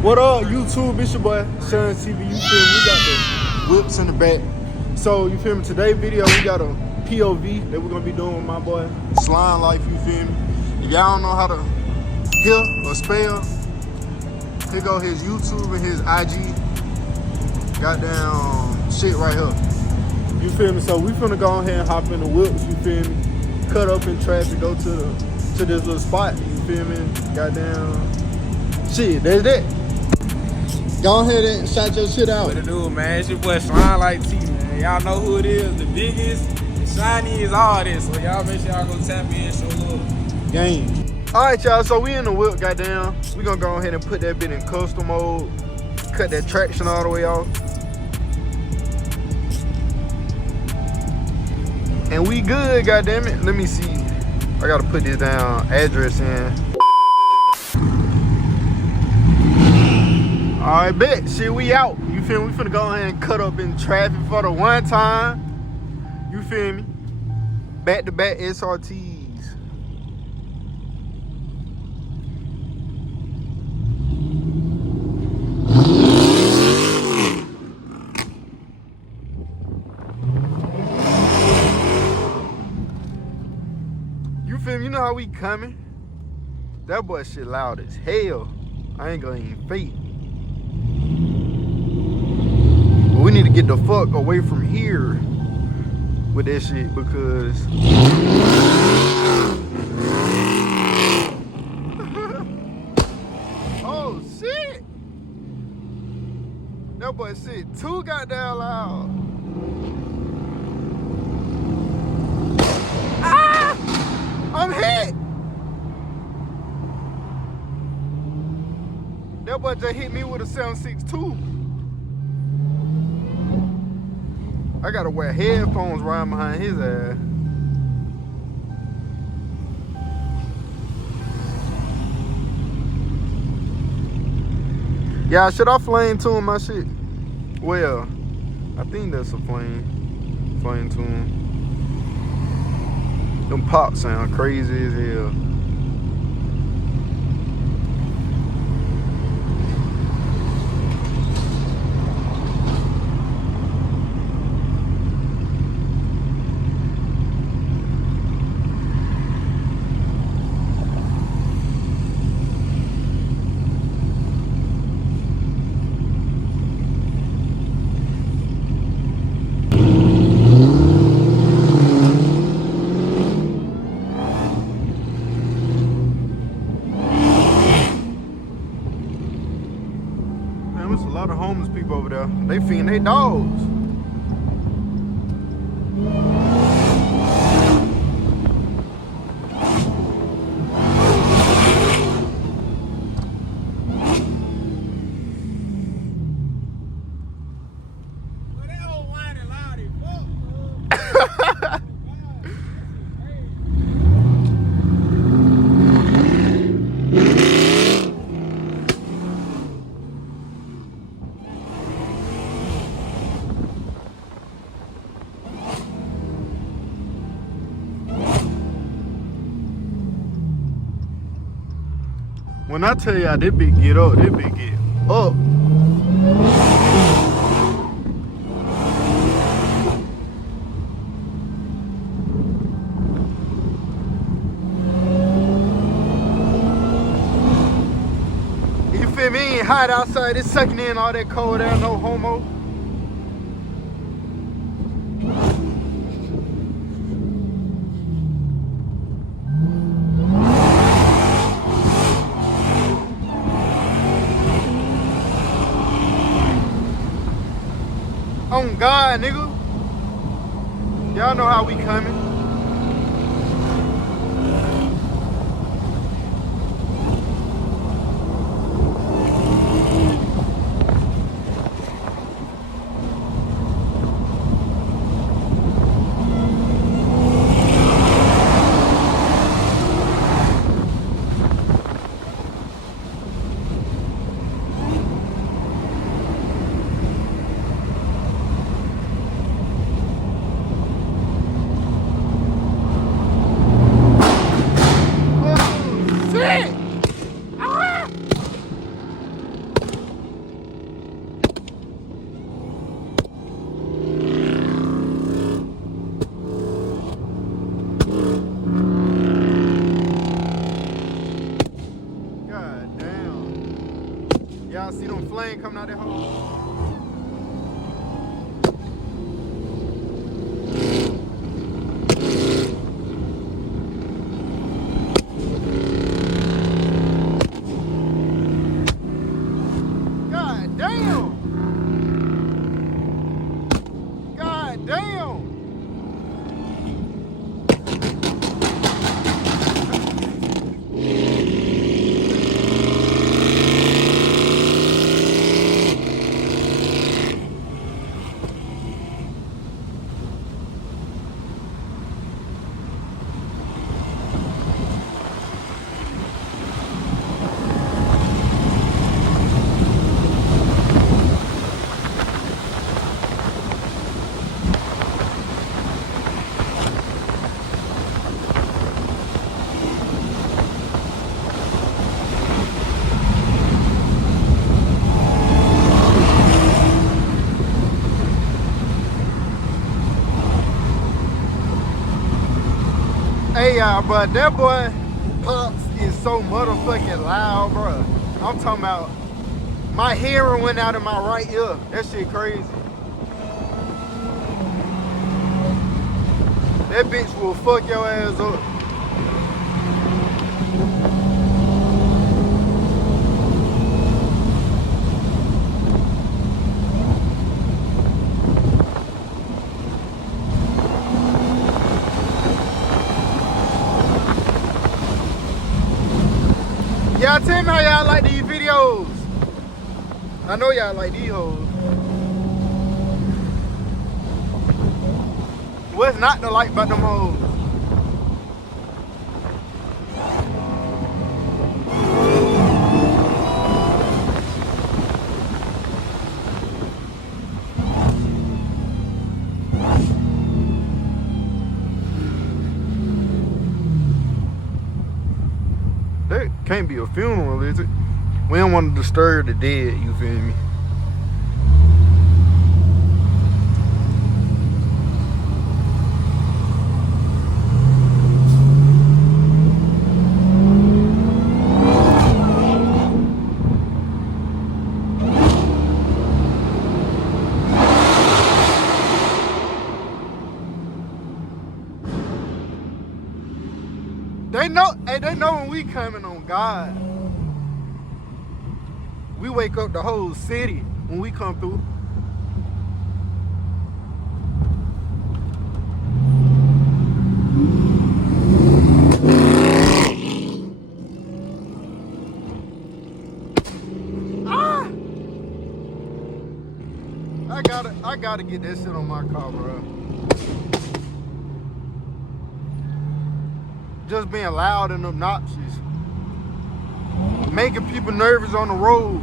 What up, YouTube? It's your boy, Sean TV. You feel me? We got the whips in the back. So, you feel me? Today's video, we got a POV that we're going to be doing with my boy, Slime Life, you feel me? If y'all don't know how to hear or spell, here go his YouTube and his IG. Goddamn shit right here. You feel me? So, we finna go ahead and hop in the whips, you feel me? Cut up in traffic, go to this little spot, you feel me? Goddamn shit, that's that. Go ahead and shout your shit out. What it do, man? It's your boy Slime Like T, man. Y'all know who it is. The biggest, the shiny is all this. So y'all make sure y'all go tap in and show love. Game. Alright, y'all, so we in the whip, goddamn. We gonna go ahead and put that bit in custom mode. Cut that traction all the way off. And we good, goddamn it. Let me see. I gotta put this down address in. Alright, bet. Shit, we out. You feel me? We finna go ahead and cut up in traffic for the one time. You feel me? Back-to-back SRTs. You feel me? You know how we coming? That boy shit loud as hell. I ain't gonna even fake. We need to get the fuck away from here with that shit because oh shit, that boy shit too goddamn loud. Ah, I'm hit. That boy just hit me with a 7.62. I gotta wear headphones right behind his ass. Yeah, should I flame tune my shit? Well, I think that's a flame tune. Them pops sound crazy as hell. There's a lot of homeless people over there. They feeding their dogs. When I tell y'all this big get up, this big get up. You feel me? It ain't hot outside. It's sucking in all that cold air, no homo. Oh God, nigga. Y'all know how we coming. Y'all see them flame coming out that hole? God damn! God damn! Hey y'all, bro, that boy Pops is so motherfucking loud, bro. I'm talking about my hearing went out of my right ear. That shit crazy. That bitch will fuck your ass up. Y'all tell me how y'all like these videos. I know y'all like these hoes. What's not to like about them hoes? That can't be a funeral, is it? We don't want to disturb the dead, you feel me? They know, hey, they know when we coming on God. We wake up the whole city when we come through. Ah! I gotta get that shit on my car, bro. Just being loud and obnoxious, making people nervous on the road.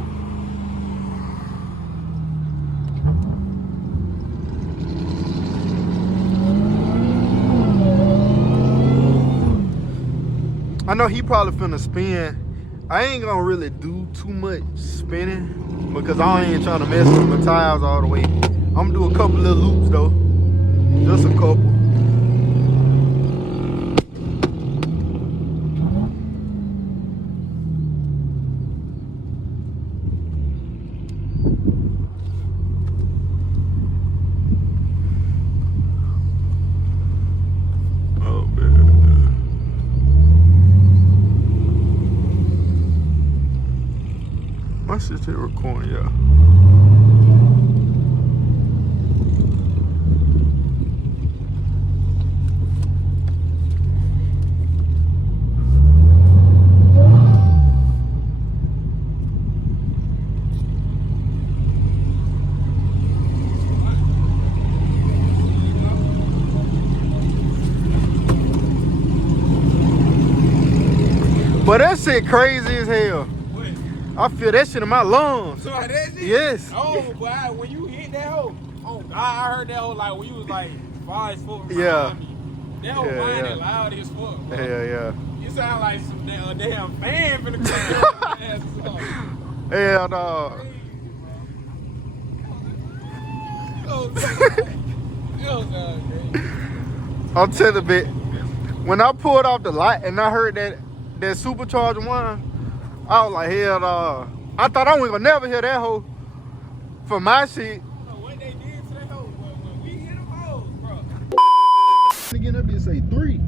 I know he probably finna spin. I ain't gonna really do too much spinning because I ain't trying to mess with my tires all the way. I'm gonna do a couple of loops though, just a couple. My shit hit recording, yeah. But that shit crazy as hell. I feel that shit in my lungs. So that shit? Yes. Oh, boy, when you hit that hoe, oh God, I heard that hoe like when you was like 5 foot from Yeah. me. That hoe whining loud as fuck. Bro. Yeah. You sound like some damn fan finna come down your ass or something. Hell no. I'm telling you, when I pulled off the light and I heard that supercharger one, I was like, hell no. I thought I wasn't gonna never hear that hoe for my shit. I don't know what they did to that hoe, but when we hit them hoes, bro. Again, that bitch say 3.